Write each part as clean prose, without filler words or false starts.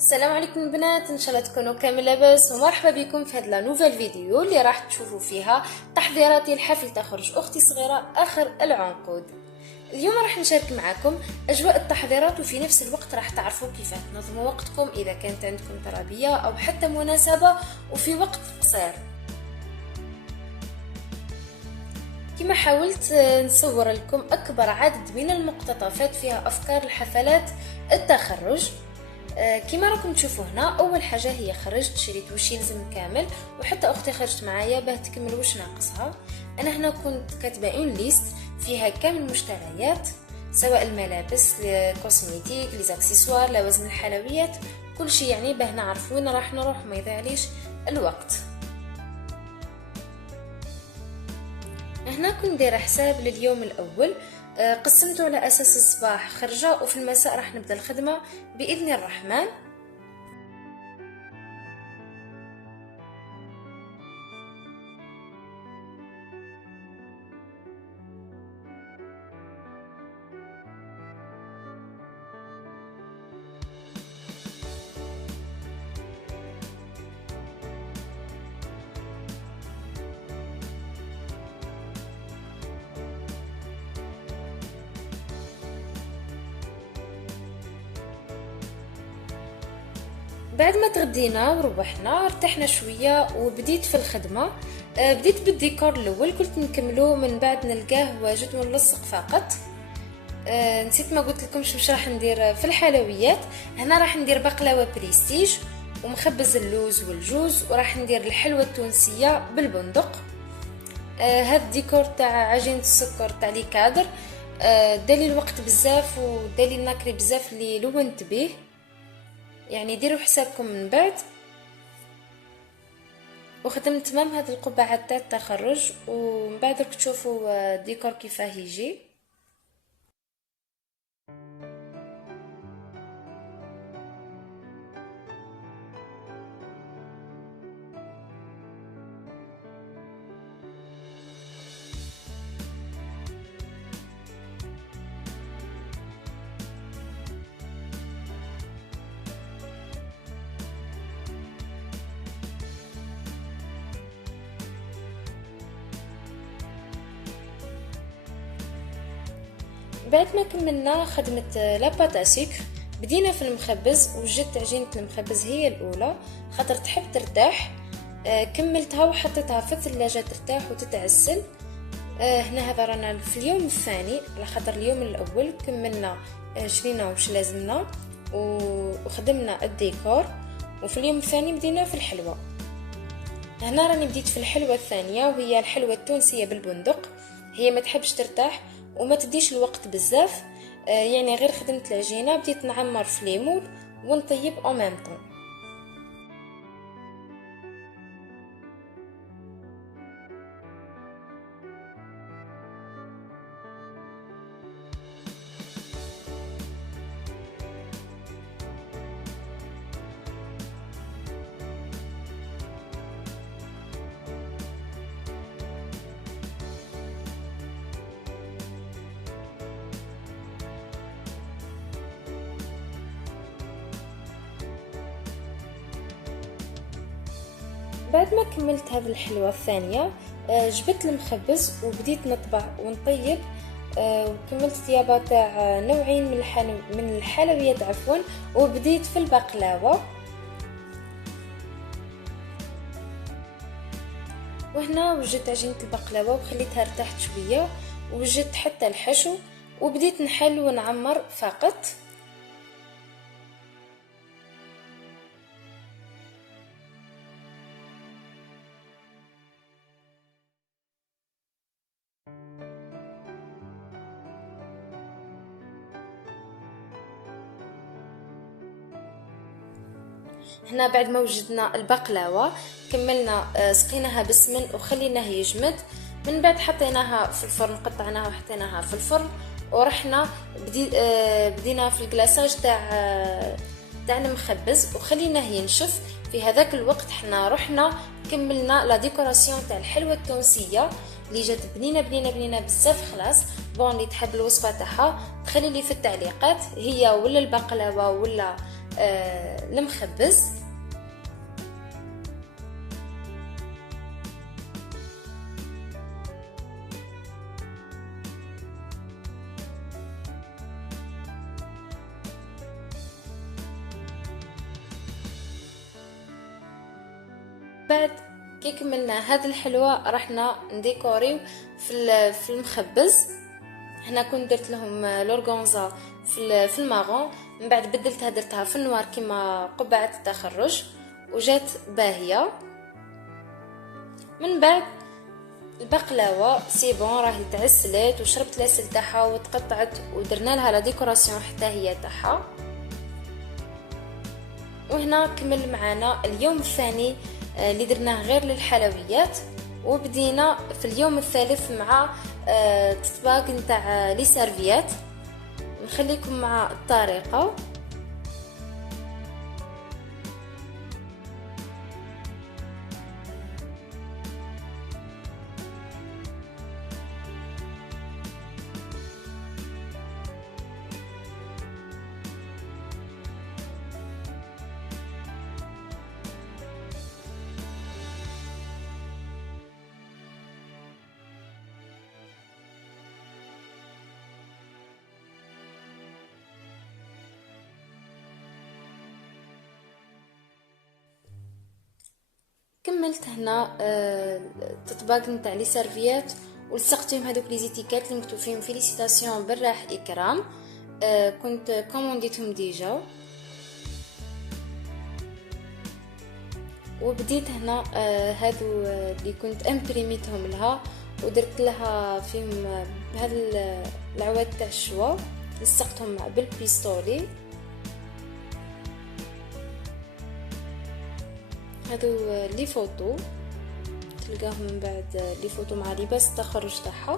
السلام عليكم البنات، ان شاء الله تكونوا كامل لاباس ومرحبا بكم في هذا نوفيل فيديو اللي راح تشوفوا فيها تحضيراتي لحفل تخرج اختي صغيره اخر العنقود. اليوم راح نشارك معكم اجواء التحضيرات وفي نفس الوقت راح تعرفوا كيف تنظموا وقتكم اذا كانت عندكم ترابيه او حتى مناسبه وفي وقت قصير. كما حاولت نصور لكم اكبر عدد من المقتطفات فيها افكار لحفلات التخرج. كما راكم تشوفوا هنا اول حاجه هي خرجت شريت وش يلزم كامل، وحتى اختي خرجت معايا باه تكمل وش ناقصها. انا هنا كنت كاتبه اون ليست فيها كامل المشتريات، سواء الملابس، الكوسميتيك، لي زاكسيسوار، لوازم الحلويات، كل شيء يعني باه نعرف وين راح نروح وما يضيعليش الوقت. هنا كنت دايره حساب لليوم الاول، قسمته على اساس الصباح خرجه وفي المساء راح نبدا الخدمه باذن الرحمن. بعد ما تغدينا وروحنا ارتحنا شويه وبديت في الخدمه. بديت بالديكور الاول، قلت نكملوه من بعد نلقاه واجد ونلصق فقط. نسيت ما قلت لكمش واش راح ندير في الحلويات. هنا راح ندير بقلاوه بريستيج ومخبز اللوز والجوز، وراح ندير الحلوه التونسيه بالبندق. هذا الديكور تاع عجينه السكر تاع لي كادر، دالي الوقت بزاف ودالي النكري بزاف اللي لونت به، يعني ديروا حسابكم من بعد. وخدمت تمام هذه القبعه تاع التخرج، ومن بعد راك تشوفوا الديكور كيفاه يجي. بعد ما كملنا خدمة لاباط سكر، بدينا في المخبز وجدت عجينة المخبز هي الأولى خاطر تحب ترتاح. كملتها وحطيتها في الثلاجة ترتاح وتتعسل. هنا هذا رانا في اليوم الثاني، على خاطر اليوم الأول كملنا شرينا وش لازمنا وخدمنا الديكور، وفي اليوم الثاني بدينا في الحلوة. هنا راني بديت في الحلوة الثانية وهي الحلوة التونسية بالبندق. هي ما تحبش ترتاح وما تديش الوقت بزاف، يعني غير خدمت العجينه بديت نعمر في ليمون ونطيب او ميم طون. بعد ما كملت هذه الحلوة الثانية، جبت المخبز وبديت نطبع ونطيب. وكملت طيابة تاع نوعين من الحلويات عفوا، وبديت في البقلاوة. وهنا وجدت عجينة البقلاوة وخليتها ارتاحت شوية، ووجدت حتى الحشو وبديت نحل ونعمر فقط. هنا بعد ما وجدنا البقلاوة كملنا سقيناها بالسمن وخليناه يجمد. من بعد حطيناها في الفرن، قطعناها وحطيناها في الفرن، ورحنا بدينا في الكلاصاج تاع المخبز وخليناه ينشف. في هذاك الوقت حنا رحنا كملنا لا ديكوراسيون تاع الحلوه التونسيه اللي جات بنينه بنينه بنينه بزاف. خلاص بون اللي تحب الوصفه تاعها تخلي لي في التعليقات، هي ولا البقلاوه ولا المخبز. بعد كي كملنا هذا الحلوى رحنا نديكوريو في المخبز. هنا كنت درت لهم لورغانزا في الماغون، من بعد بدلتها درتها في النوار كما قبعه التخرج وجات باهيه. من بعد البقلاوه سي بون راهي تعسلت وشربت العسل تاعها وتقطعت ودرنا لها لا ديكوراسيون حتى هي تاعها. وهنا كمل معنا اليوم الثاني اللي درناه غير للحلويات، وبدينا في اليوم الثالث مع تطباق نتاع لي سيرفيات. نخليكم مع الطريقه. كملت هنا التطباق نتاع لي سيرفيات ولصقتهم هذوك لي زيتيكات اللي مكتوب فيهم فيليسيتاسيون بالراح اكرام. كنت كومونديتهم ديجا، وبديت هنا هذو اللي كنت امبريميتهم لها ودرت لها فيهم بهذا العواد تاع الشوا، لصقتهم بالبيستولي. هادو لي فوتو تلقاهم من بعد لي فوتو مع لباس التخرج تاعها.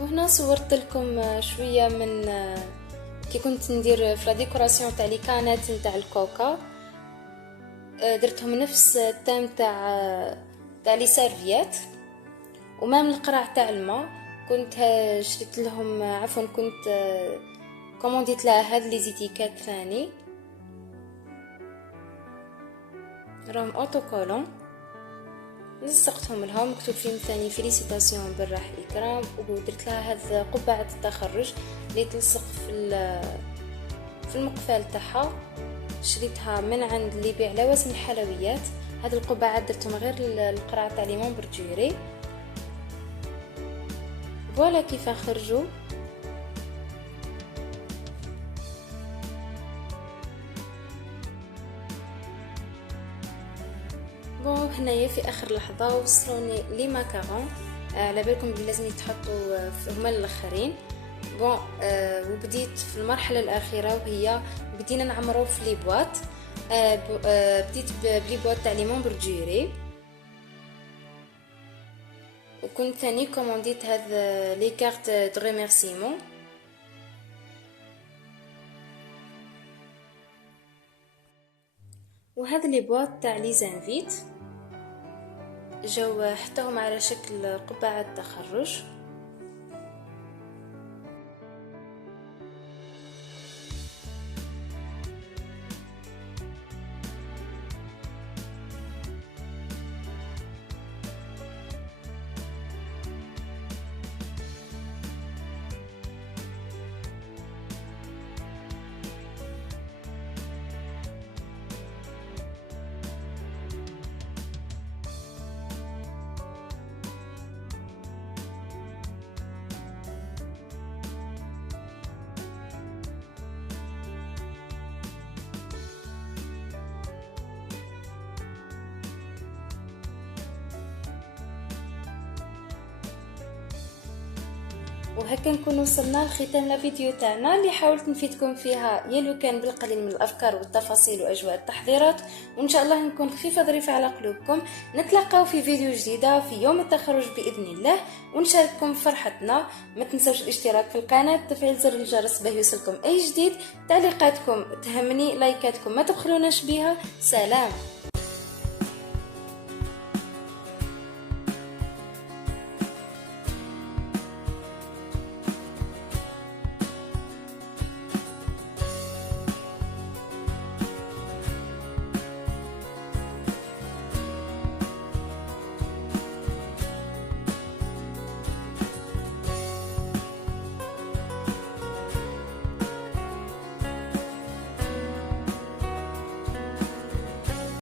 وهنا صورت لكم شويه من كي كنت ندير في لا ديكوراسيون تاع لي كانات نتاع الكوكا. درتهم نفس التام تاع لي سيرفيات، وما من القرع تاع الماء كنت شريت لهم عفوا كنت كومونديت لها هاد لي زيتيكات ثاني راهم اوتوكولون، لصقتهم لها مكتوب فيهم ثاني فيليسيتاسيون بالراح اكرام. ودرت لها هاد قبعه التخرج اللي تلصق في المقفال تاعها، شريتها من عند اللي يبيع لوازم الحلويات. هاد القبعات درتهم غير القرعه تاع ليمون برجوري. فوالا كيف خرجوا. بون هنايا في اخر لحظه وصلوني لي ماكارون، على بالكم بلي لازم يتحطوا هما الاخرين. بون وبديت في المرحله الاخيره وهي بدينا نعمرو في لي بواط. بديت بلي بواط تاع ليمون برجيري، وكنت ثاني كومونديت هاد لي كارت دو ريميرسيمون. وهذا لي بواط تاع لي زانفيت جاو حطاهم على شكل قبعه تخرج. وهكا نكون وصلنا لختام الفيديو تاعنا اللي حاولت نفيدكم فيها يا لو كان بالقليل من الافكار والتفاصيل واجواء التحضيرات، وان شاء الله نكون خفيفه ظريفه على قلوبكم. نتلاقاو في فيديو جديده في يوم التخرج باذن الله، ونشارككم فرحتنا. ما تنسوش الاشتراك في القناه، تفعيل زر الجرس باه يوصلكم اي جديد. تعليقاتكم تهمني، لايكاتكم ما تبخلوناش بها. سلام.